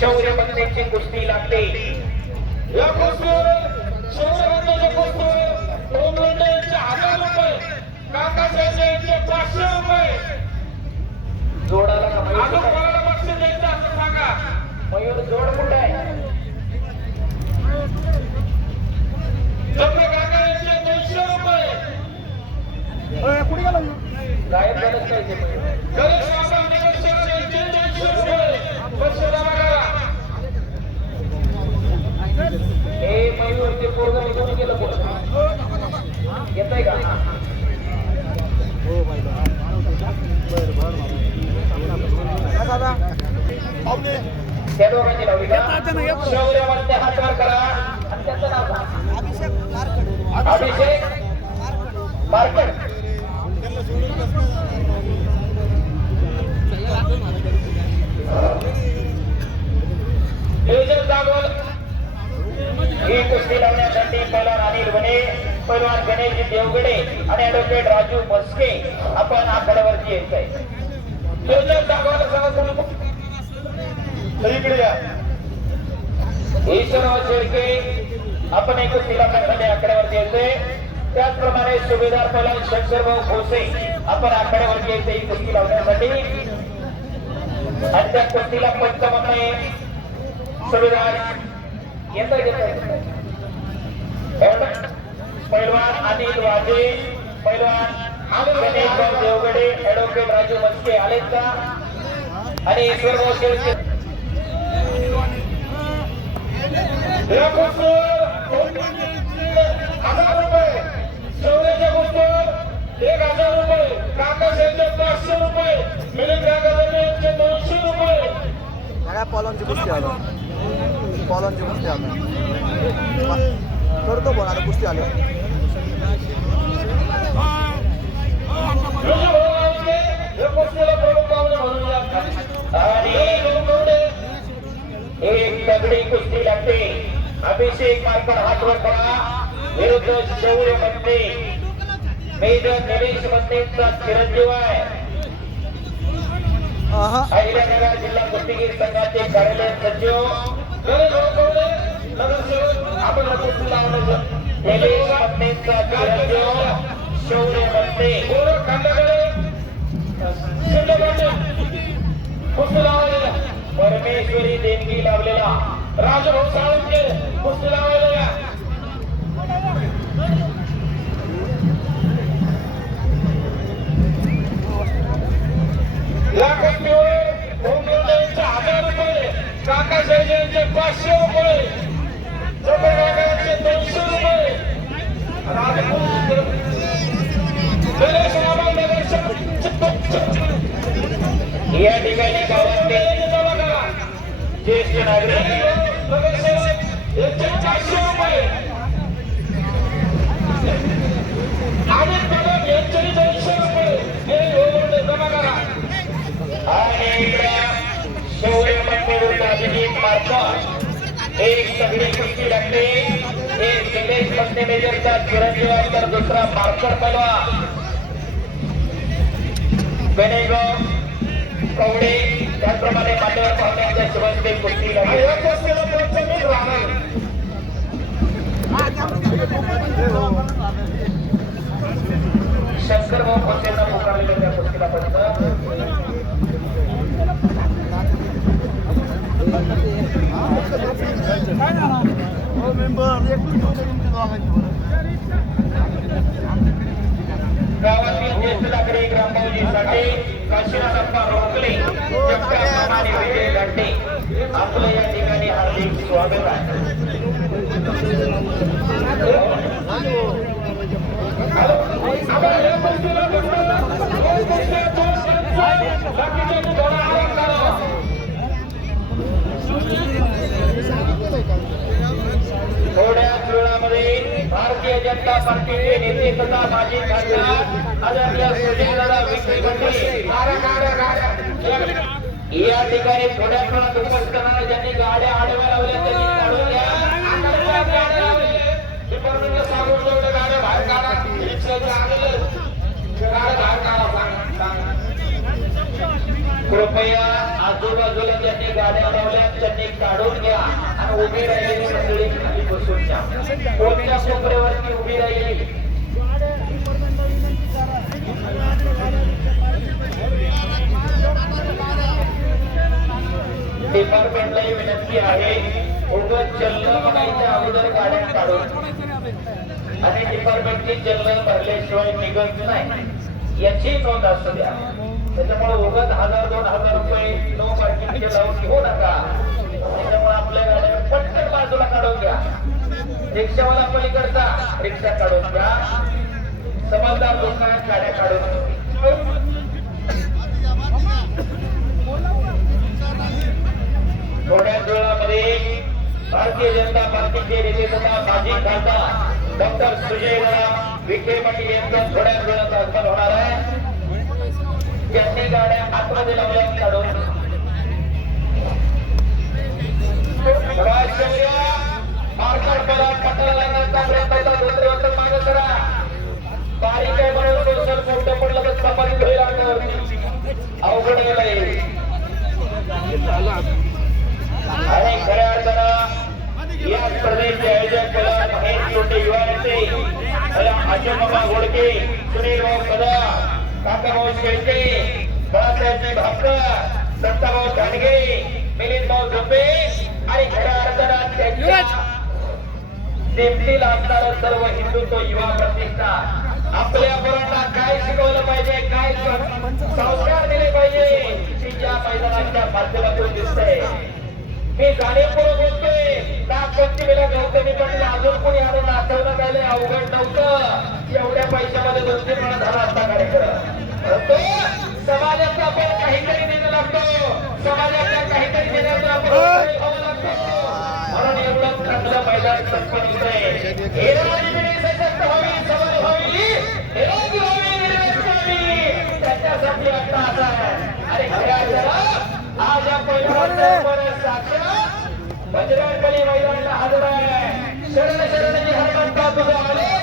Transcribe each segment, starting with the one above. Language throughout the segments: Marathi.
शौर्य बंदेची कुस्ती लागते. या कुस्तीवर शौर्यवंताच्या कुस्तीवर यांचे हजार रुपये काकासाहेब यांचे पाचशे रुपये. जोडाला मयूर अजून कुठे आहे? कोणाला बक्षीस द्यायचं असं सांगा. मयूर जोड कुठे आहे? चंद्र काका यांचे दोनशे रुपये. गायब झालंच पाहिजे मयूर. गणेश बाबा निकटकर यांचे दोनशे रुपये बक्षीस जमा करा हे मयूर ते पोरग निघून गेलं पुढं येत आहे का त्या दोघांची लावली का शौर्यवंत हातवर करा आणि त्याचं नाव सांगा. अभिषेक नियोजन ही कुस्ती लावण्यासाठी पैलवान अनिल पैलवान गणेश देवगडे आणि ऍडव्होकेट राजू बसके आपण आखाड्यावरती येत आहे नियोजन इकडे या. शेळके आपण एक कुस्ती लावण्यासाठी आखाड्यावरती येतोय. त्याचप्रमाणे सुभेदार पैलवान शंकरभाऊ भोसे आपण आखाड्यावरती येते ही कुस्ती लावण्यासाठी आणि त्या कुस्तीला पंचमने सुभेदार येत पैलवान अनिल वाजे पैलवान गणेशभाऊ देवगडे ऍडव्होकेट राजू मस्के आलेत का? आणि ईश्वरभाऊ शेळके. या कुस्तीवर आता कुस्ती आलो तुझे भाऊ आवडते या कुस्तीला प्रमुख पाहुणे म्हणून या आणि एक दगडी कुस्ती लागते अभिषेक मार्कड हातवर करा विरुद्ध शौर्यमध्ये मेजर निलेश मधेचा चिरंजीव आहे. अहिल्यानगर जिल्हा कुस्तीगीर संघाचे कार्यालय सचिव. आपण चिरंजीव. शौर्य परमेश्वरी देणगी लावलेला. राजभाऊ साळुंके कुस्ती लावायला लाख रुपये कुस्तीवर ओमलोटे यांचे हजार रुपये काकासाहेब यांचे पाचशे एक सगळी कुस्ती लागते एक निलेश मधने मेजरचा चिरंजीव तर दुसरा मार्कट पलवा गणेशभाऊ कवडे त्याचप्रमाणे मान्यवर पाहुण्यांच्या शिवाजी कुस्ती शंकर भाऊ खोसेंना पुकारलेल्या त्या कुस्तीला पडतात गावातील ज्येष्ठ नागरिक रामभाऊजीसाठी काशीनाथप्पा रोकले जगताप आणि विजय आपलं या ठिकाणी हार्दिक स्वागत आहे थोड्याच वेळामध्ये भारतीय जनता पार्टीचे नेते तथा माजी खासदार आदरणीय विखे पाटील या ठिकाणी थोड्याच वेळात उपस्थित राहणाऱ्या ज्यांनी गाड्या आडव्या लावल्या त्यांनी काढून डिपार्टमेंटला सांगून ठेवलं, गाड्या बाहेर काढा. गाड्या बाहेर काढा. कृपया आजूबाजूला ज्यांनी गाड्या लावल्या त्यांनी काढून घ्या आणि उभी राहिलेली मंडळी म्हणजे खाली बसून घ्या कोणत्या कोपऱ्यावरती उभी राहिली. डिपार्टमेंटलाही विनंती आहे उगत जल्ल म्हणायच्या अगोदर गाड्या काढून आणि डिपार्टमेंटची जल्ल भरल्याशिवाय निघत नाही. याची नोंद असू द्या. त्याच्यामुळे उगत हजार दोन हजार रुपये नो पार्किंगचे लावून घेऊ नका. बाजूला काढून द्या रिक्षावाला पलीकडचा रिक्षा काढून द्या समजदार लोकांना गाड्या काढून थोड्याच वेळामध्ये भारतीय जनता पार्टीचे नेते तथा माजी खासदार डॉक्टर सुजय राम विखे पाटील यांचा थोड्याच वेळात आगमन होणार आहे. त्यांनी गाड्या आतमध्ये लावल्या काढून. अवघड आणि खऱ्या अर्थानं या स्पर्धेचे आयोजक कला महेश युवा नेते कला घोडके कदा काकाभाऊ शेळके बाळासाहेबजी भापकर दत्ताभाऊ धाडगे मिलिंद भाऊ झोपे आणि खऱ्या अर्थानं त्यांच्या नेमतील असणारं सर्व हिंदुत्व युवा प्रतिष्ठान आपल्या मुलांना काय शिकवलं पाहिजे काय संस्कार दिले पाहिजे ज्या मैदानाच्या माध्यमातून दिसतंय. मी जाणीवपूर्वक बोलतोय नागपंचमीला गौतमी पाटील अजून कोणी आलं नाचवलं काय अवघड नव्हतं. एवढ्या पैशामध्ये वेळा झाला असता कार्यक्रम. परंतु समाजाचा आपण काहीतरी देणं लागतो. समाजाच्या काहीतरी देण्याचा आपण लागतो. म्हणून एवढं चांगलं मैदान संपन्न होतंय. हे बजरंगबली मैदानाला हजर आहे. शरण शरणजी हनुमंता तुझा अनेक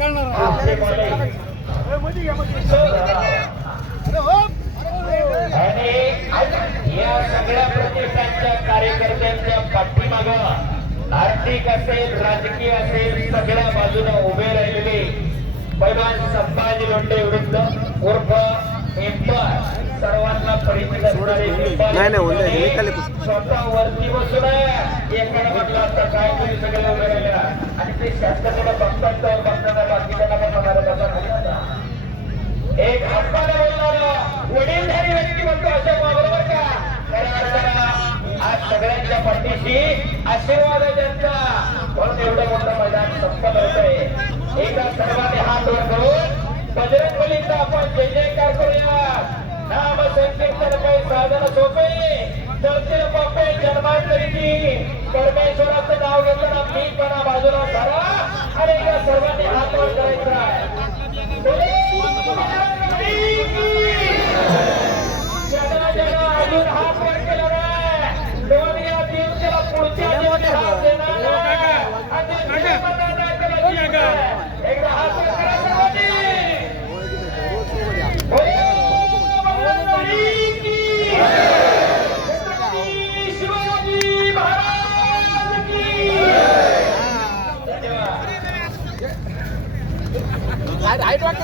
आणि या सगळ्या प्रतिष्ठानच्या कार्यकर्त्यांच्या पाठीमाग आर्थिक असेल राजकीय असेल सगळ्या बाजूने उभे राहिलेले पैलवान संभाजी लोंढे विरुद्ध उर्फ एम्पर सर्वांना परिचित असणारे नाही, नाही, स्वतः वरती बसून म्हटलं काय तुम्ही सगळे आणि ते शासनाला बघतात तर बघताना पण त्याचा खाली होता. एक बोलणारा वडीलधारी व्यक्ती म्हणतो अशोक बरोबर का? खऱ्या अर्थानं आज सगळ्यांच्या पाठीशी आशीर्वाद आहे त्यांचा. म्हणून एवढं मोठं मैदान संपन्न होत आहे एकदा सर्वांनी हात वर करून बजरंग बलीचा आपण जय जयकार करूया. नाम संकीर्तन पै साधन सोपे. चलतील पप्पे जन्मांतरीची. परमेश्वराचं नाव घेताना मी पणा बाजूला सारा. आणि एकदा सर्वांनी हात वर करायचा. आहे जगा जगा अजून हात वर केला नाही. दोन या दिवसाला पुढच्या दिवशी हात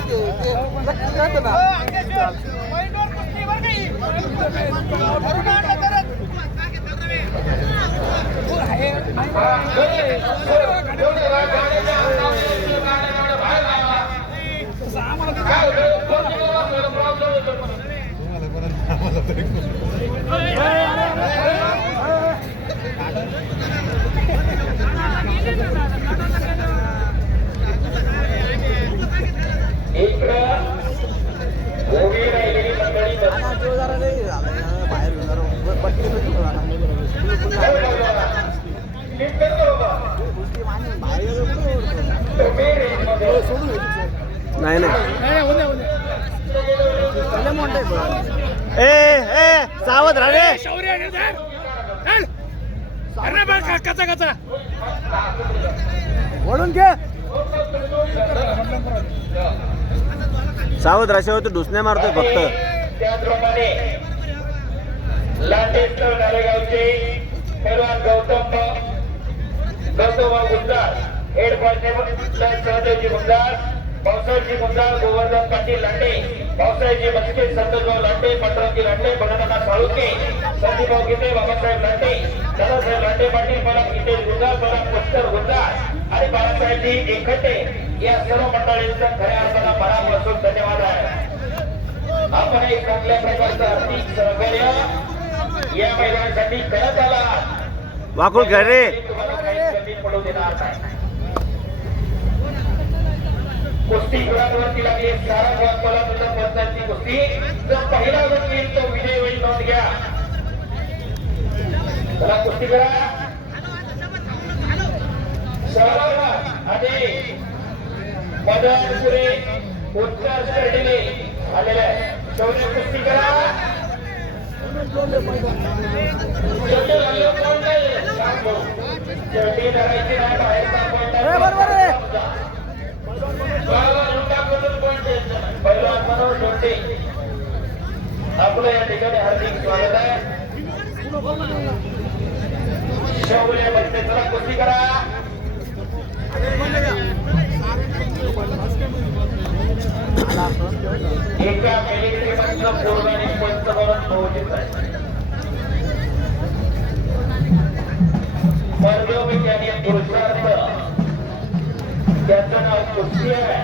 ते वाटत ते ते ना इकडं उभी राहिलेली मंडळी बस- हा, तो जरा लई झाला, बाहेर येऊन जरा ब- बट्टी बट्टी झाला. काय बोलला? नीट कर बरोबर. गोष्टी माने बाहेर गेलो कुठं ओरडतो? तुम्ही रेंजमध्ये सोडून दे तिचं. नाही नाही. ए ए सावध राहा रे वळून घे. सावध राहा तो ढुसण्या मारतोय फक्त. त्याचप्रमाणे लाटेश्वर नारेगावचे गौतम गुंजाळ हेड कॉन्स्टेबल सहदेवजी गुंजाळ पावसाळजी गुंजाळ गोवर्धन पाटील लांडे. पावसाळजी मस्के संतोषभाऊ लांडे पटरावजी लांडे भगवंतनाथ साळुके. संजीभाऊ गीते बाबासाहेब लांडे. दादासाहेब लांडे पाटील मला पुष्कर गुंजाळ आणि बाळासाहेबजी एकटे या सर्व मंडळींचं खऱ्या अर्थानं मनापासून धन्यवाद आहे. आपण एक चांगल्या प्रकारचं आर्थिक सहकार्य या मैदानासाठी करत आला रे तुम्हाला काही कमी पडू देणार नाही कुस्ती गुणांवरती लागली सारा भाग मला तुझ्या पंचायतची कुस्ती जर पहिला गट येईल तो विजय होईल नोंद घ्या चला कुस्ती करा सहभाग आणि मदनपुरे उत्तर स्पर्धेने आलेले आहे. शौर्य कुस्ती करा शेवटी लागलं कोण नाही. नाही बाहेरचा कोण नाही. ए, बरोबर आहे. बरोबर, झुंडा करून कोण द्यायचं नाही. पहिलवान म्हणून शेवटी आपलं या ठिकाणी हार्दिक स्वागत आहे शौर्य बसते चला कुस्ती करा एका मिलिटरीमधलं पौराणिक पंचकरण बहुजित आहे मर्दोपचारी पुरुषार्थ त्याचं नाव कुस्ती आहे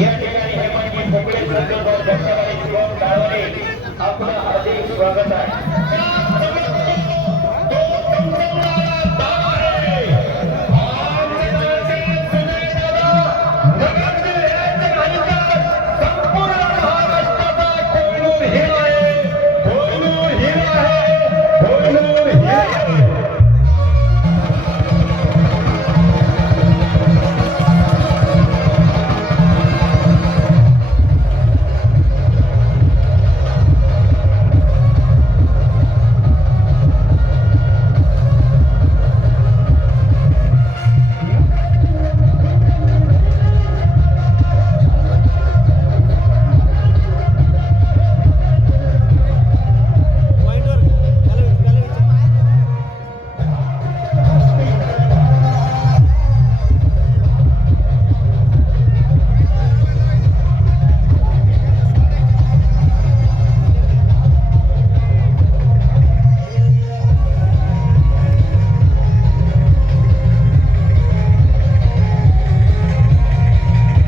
या ठिकाणी हे मोकळे संतोष आणि शिवम गाळवारे आपलं हार्दिक स्वागत आहे.